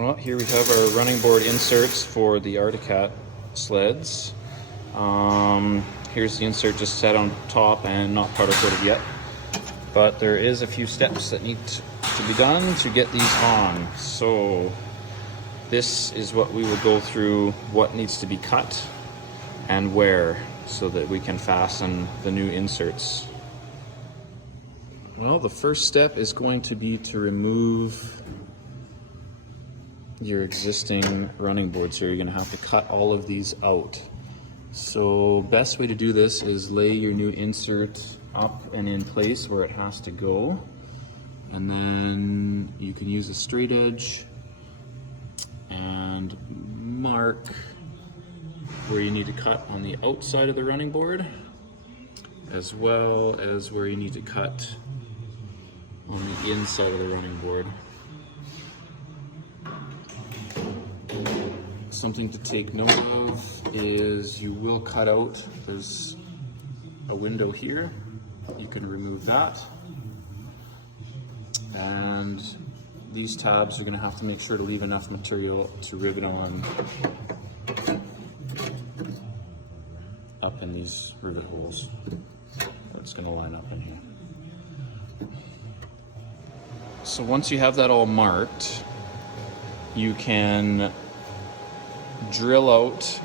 Well, here we have our running board inserts for the Articat sleds. Here's the insert just set on top and not powder coated yet. But there is a few steps that need to be done to get these on. So this is what we will go through, what needs to be cut and where, so that we can fasten the new inserts. Well, the first step is going to be to remove your existing running boards here. You're going to have to cut all of these out. So best way to do this is lay your new insert up and in place where it has to go, and then you can use a straight edge and mark where you need to cut on the outside of the running board, as well as where you need to cut on the inside of the running board. Something to take note of is you will cut out, there's a window here, you can remove that. And these tabs, you're going to have to make sure to leave enough material to rivet on up in these rivet holes. That's going to line up in here. So once you have that all marked, you can drill out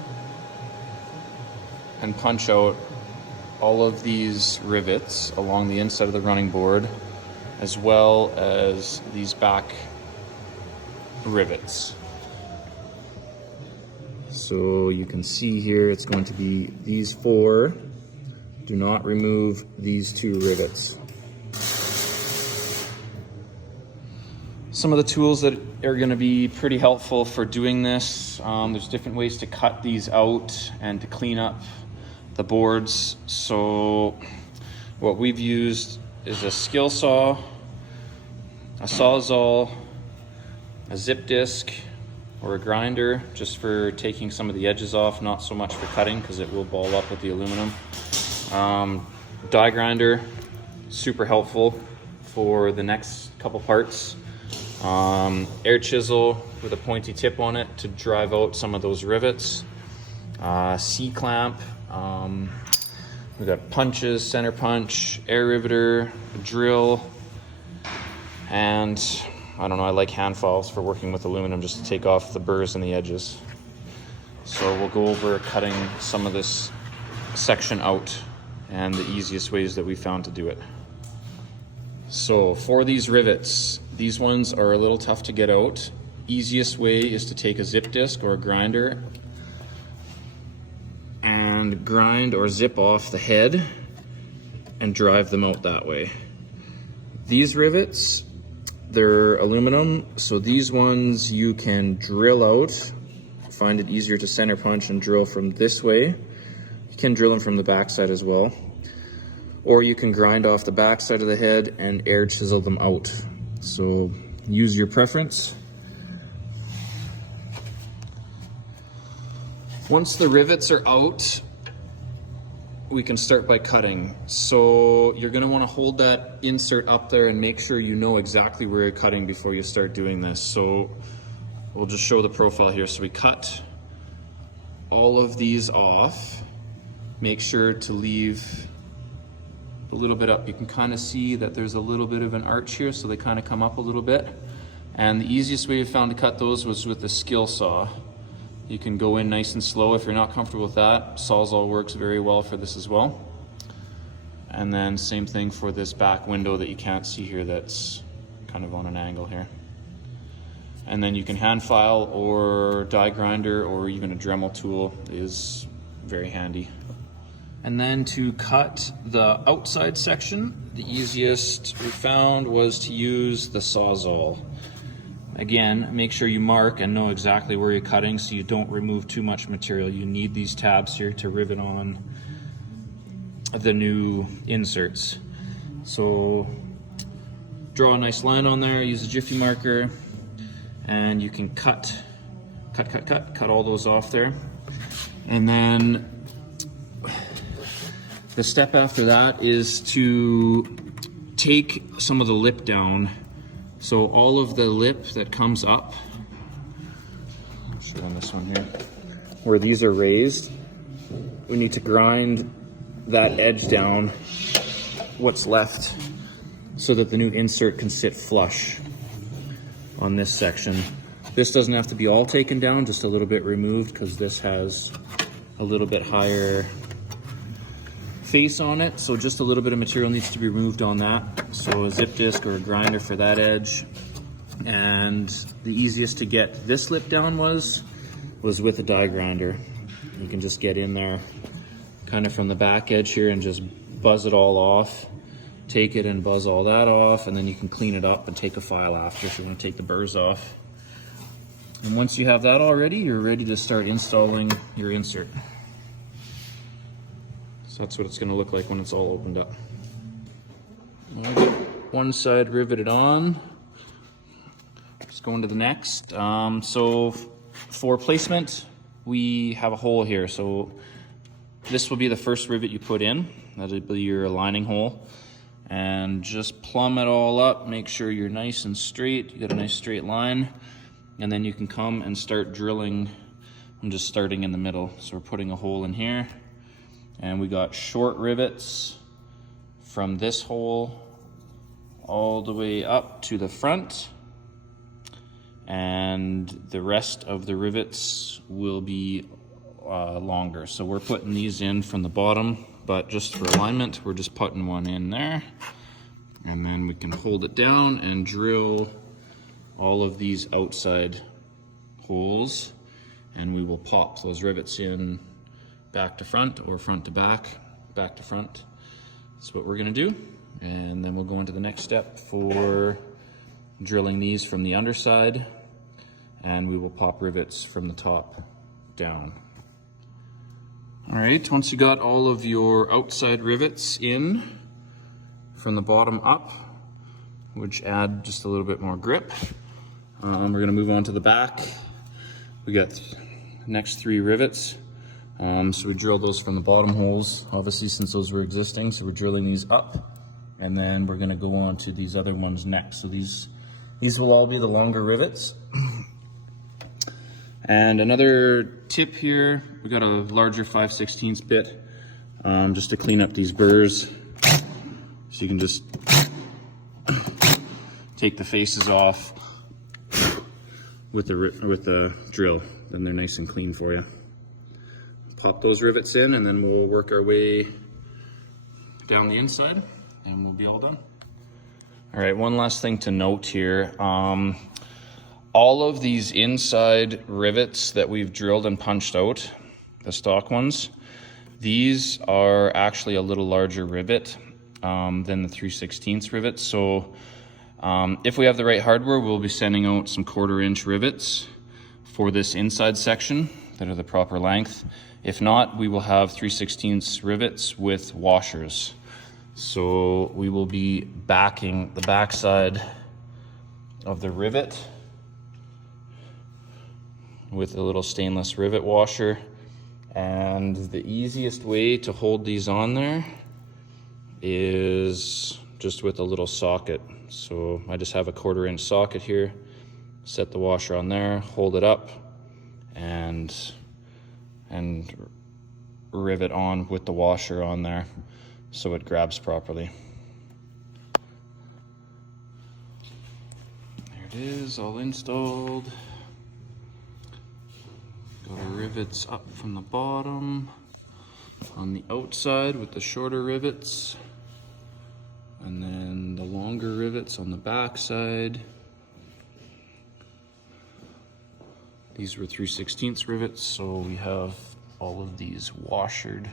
and punch out all of these rivets along the inside of the running board, as well as these back rivets. So you can see here it's going to be these four. Do not remove these two rivets. Some of the tools that are going to be pretty helpful for doing this, there's different ways to cut these out and to clean up the boards. So what we've used is a skill saw, a sawzall, a zip disc, or a grinder, just for taking some of the edges off, not so much for cutting because it will ball up with the aluminum. Die grinder, super helpful for the next couple parts. Air chisel with a pointy tip on it to drive out some of those rivets. C-clamp. We've got punches, center punch, air riveter, a drill, and I don't know, I like hand files for working with aluminum just to take off the burrs and the edges. So we'll go over cutting some of this section out and the easiest ways that we found to do it. So for these rivets, these ones are a little tough to get out. Easiest way is to take a zip disc or a grinder and grind or zip off the head and drive them out that way. These rivets, they're aluminum, so these ones you can drill out. Find it easier to center punch and drill from this way. You can drill them from the back side as well. Or you can grind off the back side of the head and air chisel them out. So use your preference. Once the rivets are out, we can start by cutting. So you're going to want to hold that insert up there and make sure you know exactly where you're cutting before you start doing this. So we'll just show the profile here. So we cut all of these off. Make sure to leave a little bit up. You can kind of see that there's a little bit of an arch here, so they kind of come up a little bit. And the easiest way we found to cut those was with the skill saw. You can go in nice and slow. If you're not comfortable with that, Sawzall works very well for this as well. And then same thing for this back window that you can't see here, that's kind of on an angle here. And then you can hand file or die grinder or even a Dremel tool is very handy. And then to cut the outside section, the easiest we found was to use the Sawzall. Again, make sure you mark and know exactly where you're cutting so you don't remove too much material. You need these tabs here to rivet on the new inserts. So draw a nice line on there, use a Jiffy marker, and you can cut all those off there. And then the step after that is to take some of the lip down. So all of the lip that comes up it on this one here. Where these are raised, we need to grind that edge down, what's left, so that the new insert can sit flush on this section. This doesn't have to be all taken down, just a little bit removed, because this has a little bit higher face on it, so just a little bit of material needs to be removed on that. So a zip disc or a grinder for that edge. And the easiest to get this lip down was with a die grinder. You can just get in there kind of from the back edge here and just buzz it all off. Take it and buzz all that off, and then you can clean it up and take a file after if you want to take the burrs off. And once you have that all ready, you're ready to start installing your insert. So that's what it's going to look like when it's all opened up. I'll get one side riveted on. Let's go into the next. So for placement, we have a hole here. So this will be the first rivet you put in. That'll be your aligning hole. And just plumb it all up. Make sure you're nice and straight. You got a nice straight line. And then you can come and start drilling. I'm just starting in the middle. So we're putting a hole in here. And we got short rivets from this hole all the way up to the front. And the rest of the rivets will be longer. So we're putting these in from the bottom, but just for alignment, we're just putting one in there. And then we can hold it down and drill all of these outside holes, and we will pop those rivets in back to front or front to back, back to front. That's what we're gonna do. And then we'll go into the next step for drilling these from the underside, and we will pop rivets from the top down. All right, once you got all of your outside rivets in from the bottom up, which add just a little bit more grip, we're gonna move on to the back. We got the next 3 rivets. So we drilled those from the bottom holes, obviously, since those were existing. So we're drilling these up, and then we're gonna go on to these other ones next. So these will all be the longer rivets. And another tip here, we got a larger 5/16 bit, just to clean up these burrs. So you can just take the faces off with the drill, then they're nice and clean for you. Pop those rivets in, and then we'll work our way down the inside, and we'll be all done. All right, one last thing to note here. All of these inside rivets that we've drilled and punched out, the stock ones, these are actually a little larger rivet than the 3/16 rivets. So if we have the right hardware, we'll be sending out some 1/4-inch rivets for this inside section that are the proper length. If not, we will have 3/16 rivets with washers. So we will be backing the backside of the rivet with a little stainless rivet washer. And the easiest way to hold these on there is just with a little socket. So I just have a 1/4-inch socket here, set the washer on there, hold it up, and rivet on with the washer on there so it grabs properly. There it is, all installed. Got our rivets up from the bottom on the outside with the shorter rivets, and then the longer rivets on the back side. These were 3/16 rivets, so we have all of these washered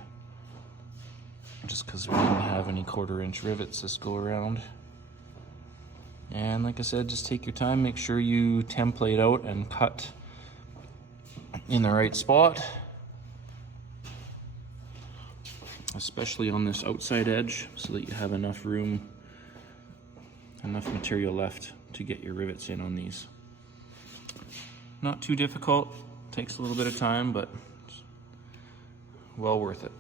just because we didn't have any 1/4-inch rivets this go around. And like I said, just take your time, make sure you template out and cut in the right spot, especially on this outside edge, so that you have enough room, enough material left to get your rivets in on these. Not too difficult, takes a little bit of time, but well worth it.